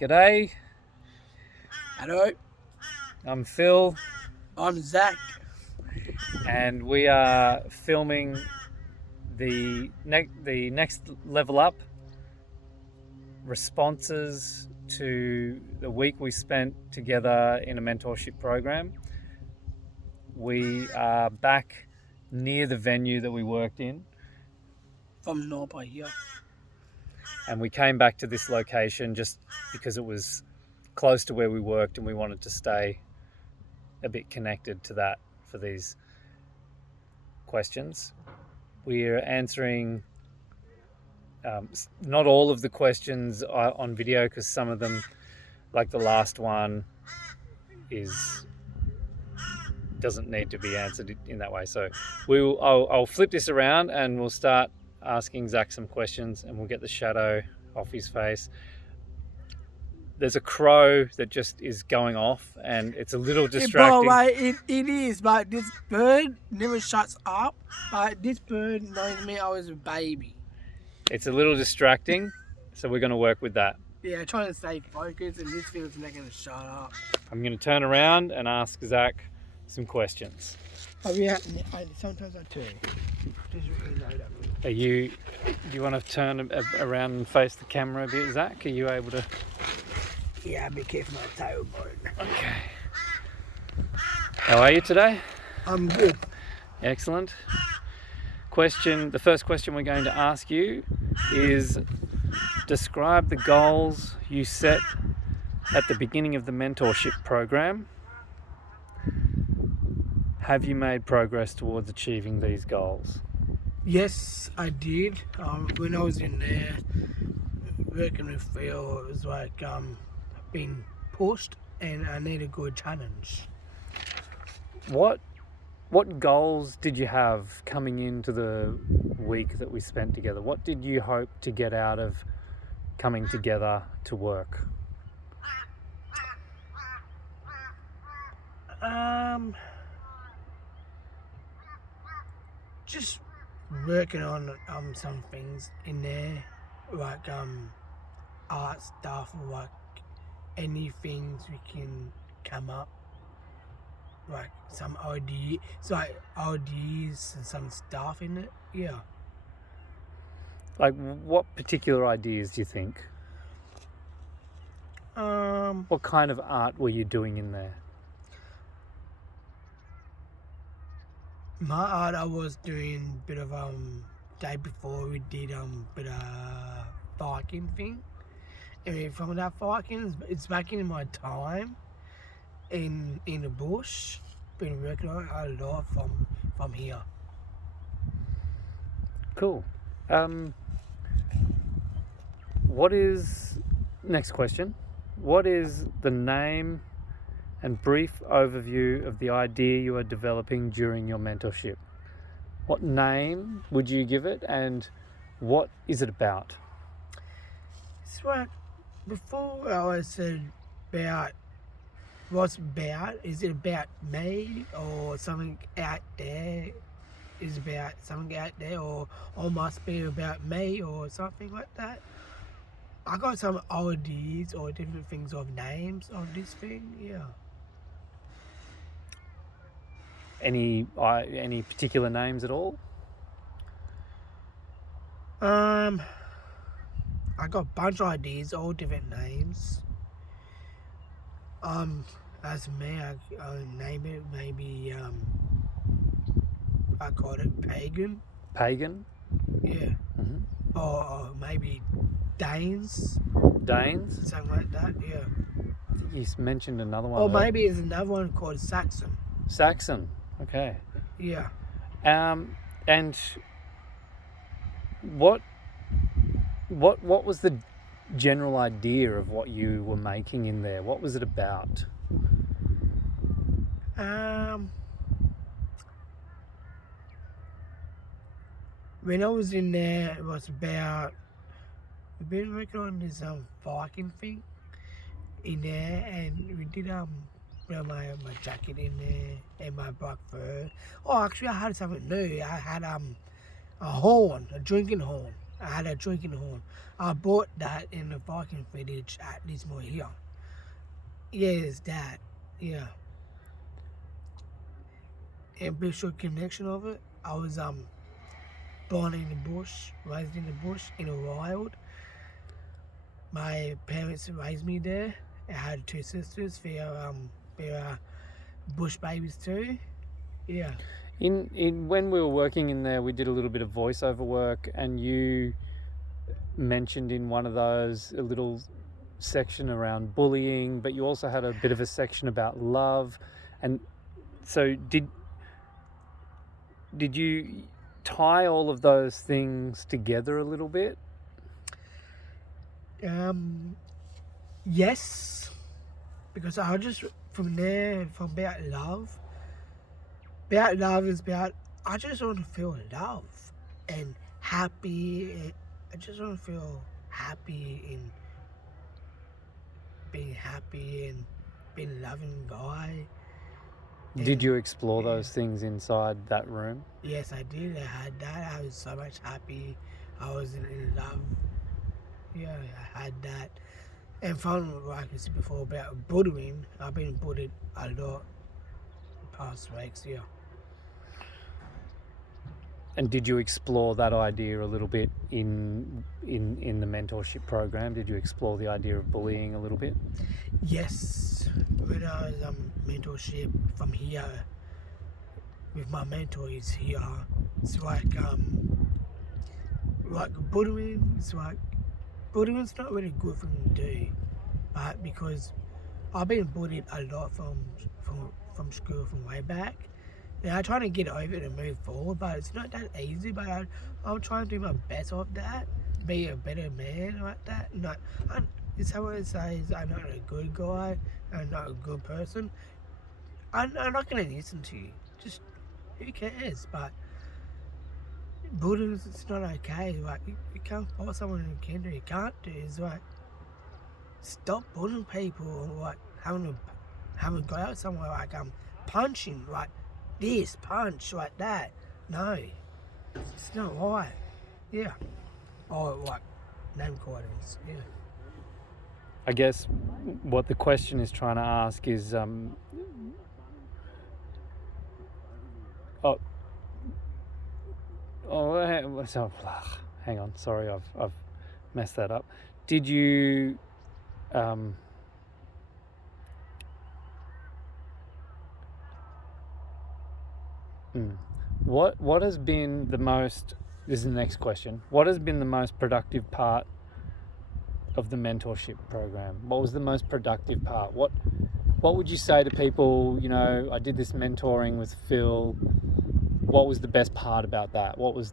G'day, Hello, I'm Phil, I'm Zach. and we are filming the next level up responses to the week we spent together in a mentorship program. We are back near the venue that we worked in, From NORPA here. and we came back to this location just because it was close to where we worked and we wanted to stay a bit connected to that for these questions. We're answering not all of the questions on video, because some of them, like the last one, doesn't need to be answered in that way. So I'll flip this around and we'll start asking Zach some questions, and we'll get the shadow off his face. There's a crow that just is going off, and it's a little distracting. Bro, it is, but this bird never shuts up. But this bird knows me I was a baby. It's a little distracting, so we're going to work with that. Yeah, trying to stay focused, and this thing's not going to shut up. I'm going to turn around and ask Zach some questions. Oh yeah, sometimes I do. Just reload that. Do you want to turn around and face the camera a bit, Zach? Are you able to? Yeah, be careful my tailbone. Okay. How are you today? I'm good. Excellent. The first question we're going to ask you is, describe the goals you set at the beginning of the mentorship program. Have you made progress towards achieving these goals? Yes, I did. When I was in there working with Phil, it was like being pushed, and I need a good challenge. What goals did you have coming into the week that we spent together? What did you hope to get out of coming together to work? Just working on some things in there, like art stuff, or like any things we can come up, like some ideas and some stuff in it. Yeah. Like, what particular ideas do you think? What kind of art were you doing in there? My art, I was doing a bit of day before we did bit of biking thing. And from that biking, it's back in my time in the bush. Been working on it a lot from here. Cool. Next question. What is the name and brief overview of the idea you are developing during your mentorship? What name would you give it, and what is it about? It's like before I said about what's about. Is it about me or something out there? Is about something out there, or must be about me or something like that? I got some ideas or different things of names of this thing. Yeah. Any particular names at all? I got a bunch of ideas, all different names. As me, I name it maybe. I call it Pagan. Pagan? Yeah. Mm-hmm. Or maybe Danes. Danes? Something like that. Yeah. I think you mentioned another one. Or maybe there's another one called Saxon. Saxon. Okay. Yeah. And what was the general idea of what you were making in there? What was it about? When I was in there, it was about, we've been working on this biking thing in there, and we did my jacket in there and my black fur. Oh, actually, I had something new. I had a horn, a drinking horn. I had a drinking horn. I bought that in the Viking village at Lismore here. Yeah, it's that. Yeah. And visual connection of it. I was born in the bush, raised in the bush, in a wild. My parents raised me there. I had 2 sisters. They're bush babies too. Yeah. In when we were working in there, we did a little bit of voiceover work, and you mentioned in one of those a little section around bullying, but you also had a bit of a section about love. And so did you tie all of those things together a little bit? Yes, because I just from there, from about love. About love is about I just want to feel love and happy. And I just want to feel happy and being happy and being a loving guy. Did you explore those things inside that room? Yes, I did. I had that. I was so much happy. I was in love. Yeah, I had that. And from like I said before about bullying, I've been bullied a lot the past weeks. Yeah. And did you explore that idea a little bit in the mentorship program? Did you explore the idea of bullying a little bit? Yes, when I was mentorship from here with my mentor is here. It's like bullying. It's like bullying's not really good thing to do, but because I've been bullied a lot from school from way back. And I'm trying to get over it and move forward, but it's not that easy. But I'm trying to do my best of that, be a better man like that. If someone says I'm not a good guy, I'm not a good person, I'm not going to listen to you. Just, who cares? But bullying, it's not okay. Like, you can't force someone in Kendra. You can't do. It's like, stop bullying people or like having to go out somewhere like punching like this, punch like that. No, it's not right. Yeah. Or like name callings. Yeah. I guess what the question is trying to ask is, hang on, sorry, I've messed that up. Did you what has been the most, this is the next question, what has been the most productive part of the mentorship program? What was the most productive part? What would you say to people, you know, I did this mentoring with Phil, what was the best part about that? What was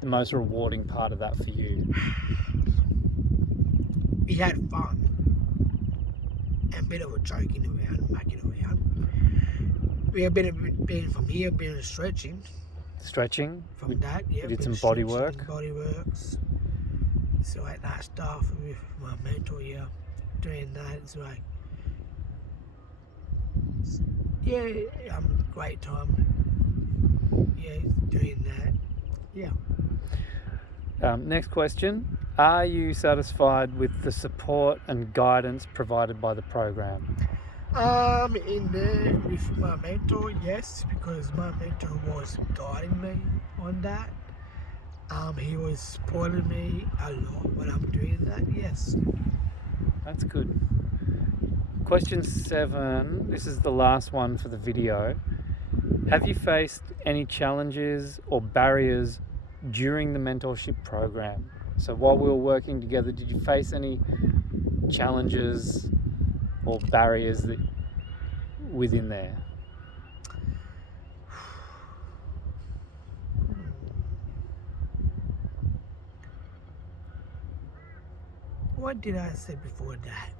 the most rewarding part of that for you? We had fun and a bit of a joking around, making around. We have been from here, been stretching. Stretching? From that, yeah. We did some body work. Body works. So like that stuff with my mentor, yeah. Doing that, it's like, yeah, great time. Yeah, doing that. Yeah. Next question. Are you satisfied with the support and guidance provided by the program? In there with my mentor, yes, because my mentor was guiding me on that. He was supporting me a lot when I'm doing that, yes. That's good. Question 7, this is the last one for the video. Have you faced any challenges or barriers during the mentorship program? So while we were working together, did you face any challenges or barriers that within there? What did I say before that?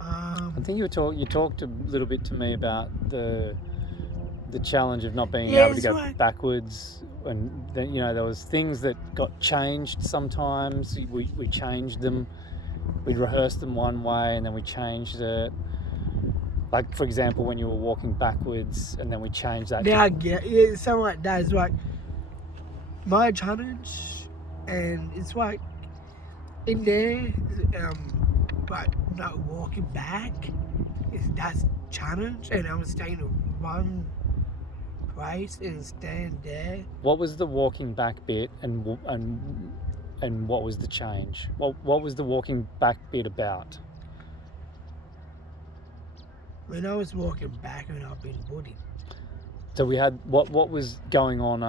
I think you talked a little bit to me about the challenge of not being able to go backwards, and then, you know, there was things that got changed sometimes. We changed them. We'd rehearsed them one way and then we changed it. Like, for example, when you were walking backwards and then we changed that. Yeah, something like that is like, my challenge, and it's like in there, like not walking back. That's challenge, and I'm staying in one place and stand there. What was the walking back bit, and what was the change? What was the walking back bit about? When I was walking back and I've been bullied. So we had what was going on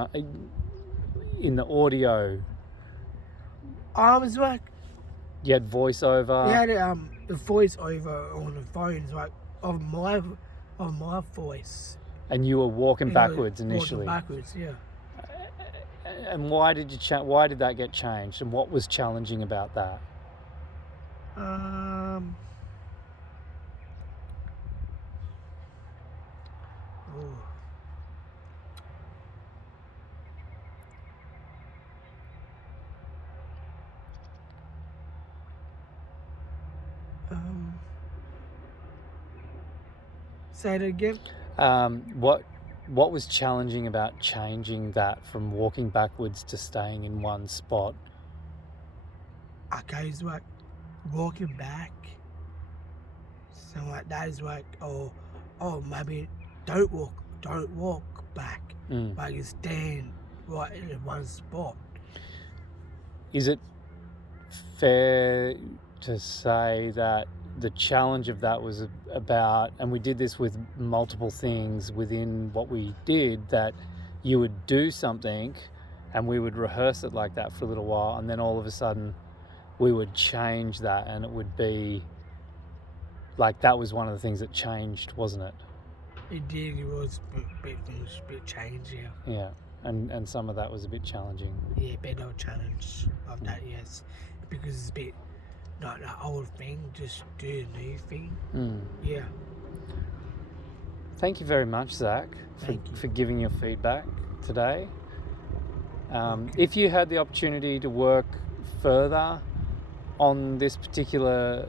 in the audio? I was like, You had voiceover. we had the voice over on the phones, like of my voice. And you were walking backwards initially. Walking backwards, yeah. And why did you why did that get changed? And what was challenging about that? Say it again. What was challenging about changing that from walking backwards to staying in one spot? Okay, it's like walking back. Something like that is like, oh, maybe don't walk back. But you stand right in one spot. Is it fair to say that the challenge of that was about, and we did this with multiple things within what we did, that you would do something and we would rehearse it like that for a little while, and then all of a sudden we would change that, and it would be like that was one of the things that changed, wasn't it? It did. It was a bit change, yeah. Yeah, and some of that was a bit challenging. Yeah, bit of challenge of that, yes, because it's a bit not the old thing, just do a new thing. Yeah. Thank you very much, Zach, for giving your feedback today. If you had the opportunity to work further on this particular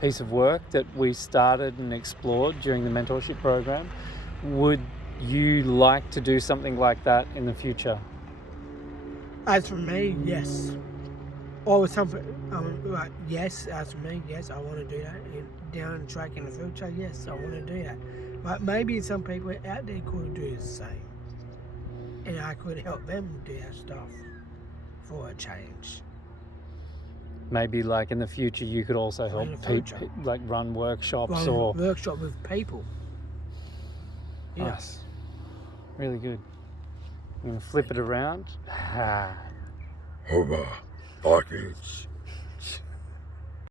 piece of work that we started and explored during the mentorship program, would you like to do something like that in the future? As for me, yes. Or something, like, yes, as for me, yes, I want to do that. Down the track in the future, yes, I want to do that. But maybe some people out there could do the same. And I could help them do that stuff for a change. Maybe like in the future you could also help people, like run workshops or... workshop with people. Yeah. Nice. Really good. I'm going to flip it around. Hover, Vikings.